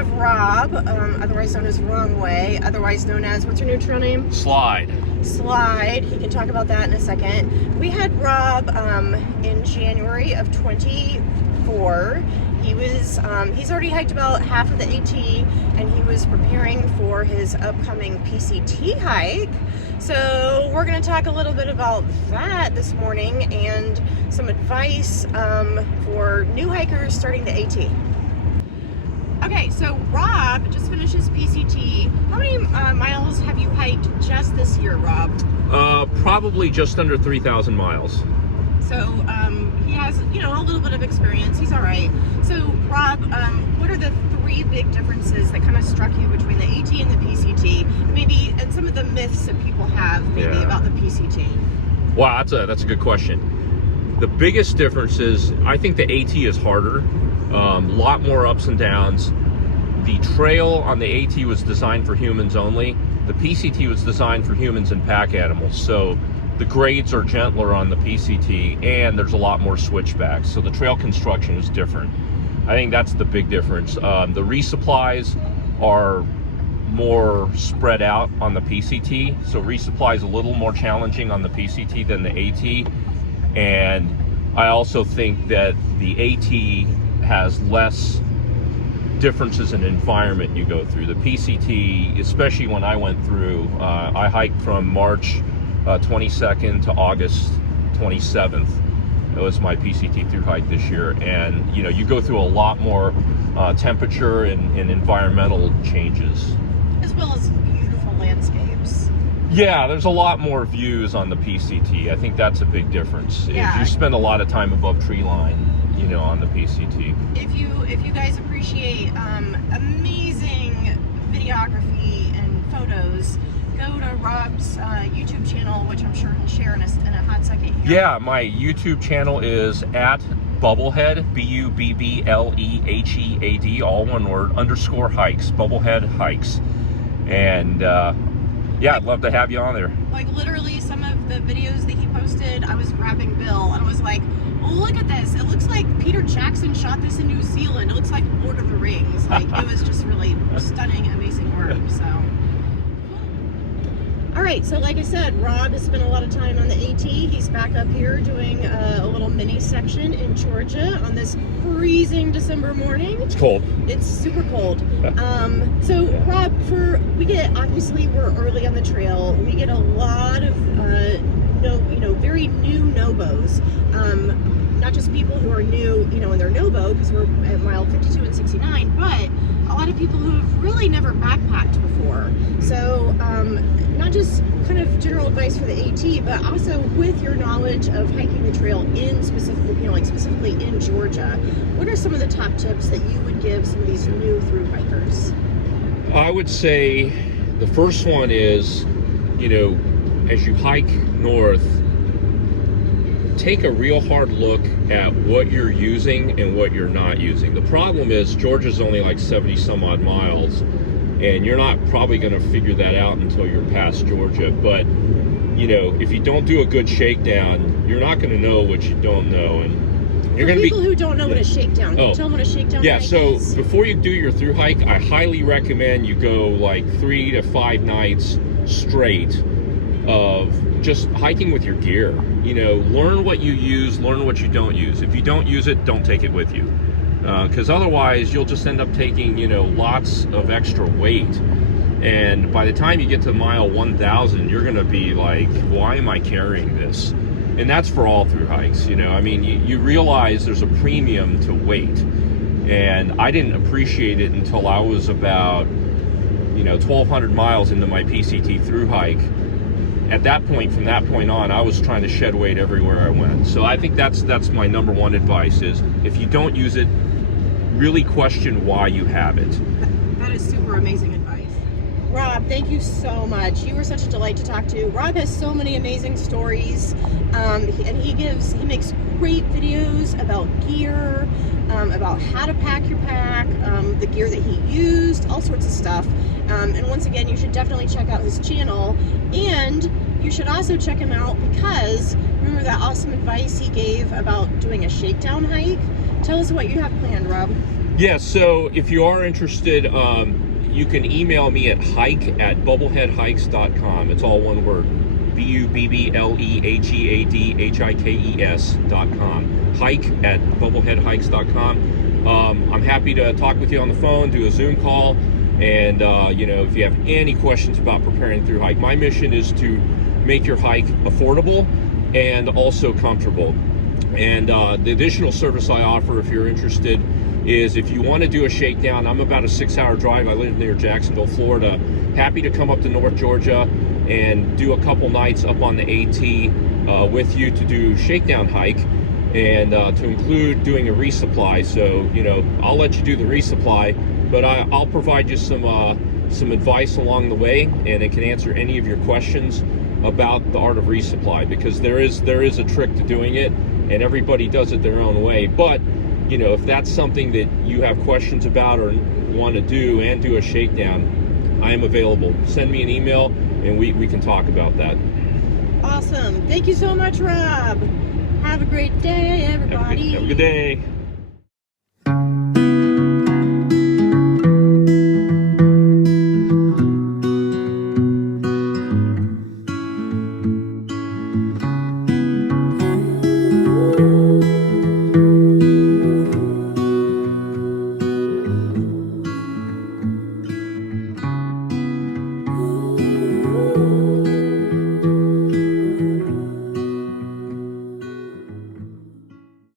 have Rob, otherwise known as Wrong Way, otherwise known as, what's your new trail name? Slide. Slide. He can talk about that in a second. We had Rob in January of 24. He's already hiked about half of the AT, and he was preparing for his upcoming PCT hike. So we're going to talk a little bit about that this morning and some advice for new hikers starting the AT. Okay, so Rob just finished his PCT. How many miles have you hiked just this year, Rob? Probably just under 3,000 miles. So he has, a little bit of experience. He's all right. So Rob, what are the three big differences that kind of struck you between the AT and the PCT? Maybe, and some of the myths that people have maybe about the PCT. Wow, that's a good question. The biggest difference is I think the AT is harder. A lot more ups and downs. The trail on the AT was designed for humans only. The PCT was designed for humans and pack animals. So the grades are gentler on the PCT, and there's a lot more switchbacks. So the trail construction is different. I think that's the big difference. The resupplies are more spread out on the PCT. So resupply is a little more challenging on the PCT than the AT. And I also think that the AT has less differences in environment you go through. The PCT, especially when I went through, I hiked from March 22nd to August 27th. It was my PCT through hike this year, and you go through a lot more temperature and environmental changes, as well as beautiful landscapes. Yeah, there's a lot more views on the PCT. I think that's a big difference. Yeah. If you spend a lot of time above tree line, on the PCT. If you guys appreciate amazing videography and photos, go to Rob's YouTube channel, which I'm sure he'll share in a hot second here. Yeah, my YouTube channel is at Bubblehead, BUBBLEHEAD, all one word, _hikes, Bubblehead Hikes. And yeah, I'd love to have you on there. Like literally some of the videos that he posted, I was grabbing Bill and I was like, oh, look at this. It looks like Peter Jackson shot this in New Zealand. It looks like Lord of the Rings. Like, it was just really stunning, amazing work. So, all right. So like I said, Rob has spent a lot of time on the AT. He's back up here doing a little mini section in Georgia on this freezing December morning. It's cold. It's super cold. So Rob, obviously we're early on the trail. We get a lot of very new nobos. Not just people who are new, in their nobo, because we're at mile 52 and 69, but a lot of people who have really never backpacked before. So not just kind of general advice for the AT, but also with your knowledge of hiking the trail in specifically in Georgia, what are some of the top tips that you would give some of these new through hikers? I would say the first one is, as you hike north, take a real hard look at what you're using and what you're not using. The problem is Georgia's only like 70 some odd miles, and you're not probably going to figure that out until you're past Georgia. But if you don't do a good shakedown, you're not going to know what you don't know. And you're going to be people who don't know what a shakedown. Can you tell them what a shakedown is? Before you do your through hike, I highly recommend you go like 3 to 5 nights straight of just hiking with your gear. Learn what you use, learn what you don't use. If you don't use it, don't take it with you, because otherwise you'll just end up taking lots of extra weight, and by the time you get to mile 1,000, you're going to be like, why am I carrying this? And that's for all through hikes. You realize there's a premium to weight, and I didn't appreciate it until I was about 1,200 miles into my PCT through hike. At that point, from that point on, I was trying to shed weight everywhere I went. So I think that's my number one advice is, if you don't use it, really question why you have it. That is super amazing advice. Rob, thank you so much. You were such a delight to talk to. Rob has so many amazing stories, and he makes great videos about gear, about how to pack your pack, the gear that he used, all sorts of stuff. And once again, you should definitely check out his channel, and you should also check him out because remember that awesome advice he gave about doing a shakedown hike? Tell us what you have planned, Rob. Yeah, so if you are interested, you can email me at hike@bubbleheadhikes.com. It's all one word. BUBBLEHEADHIKES.com. Hike@bubbleheadhikes.com. I'm happy to talk with you on the phone, do a Zoom call, and you know, if you have any questions about preparing through hike, my mission is to make your hike affordable and also comfortable. And the additional service I offer, if you're interested, is if you want to do a shakedown. I'm about a 6-hour drive. I live near Jacksonville, Florida. Happy to come up to North Georgia and do a couple nights up on the AT with you to do shakedown hike, and to include doing a resupply. So, you know, I'll let you do the resupply, but I'll provide you some advice along the way, and it can answer any of your questions about the art of resupply, because there is a trick to doing it, and everybody does it their own way. But you know, if that's something that you have questions about or want to do and do a shakedown, I am available. Send me an email and we can talk about that. Awesome. Thank you so much, Rob. Have a great day, everybody. Have a good day.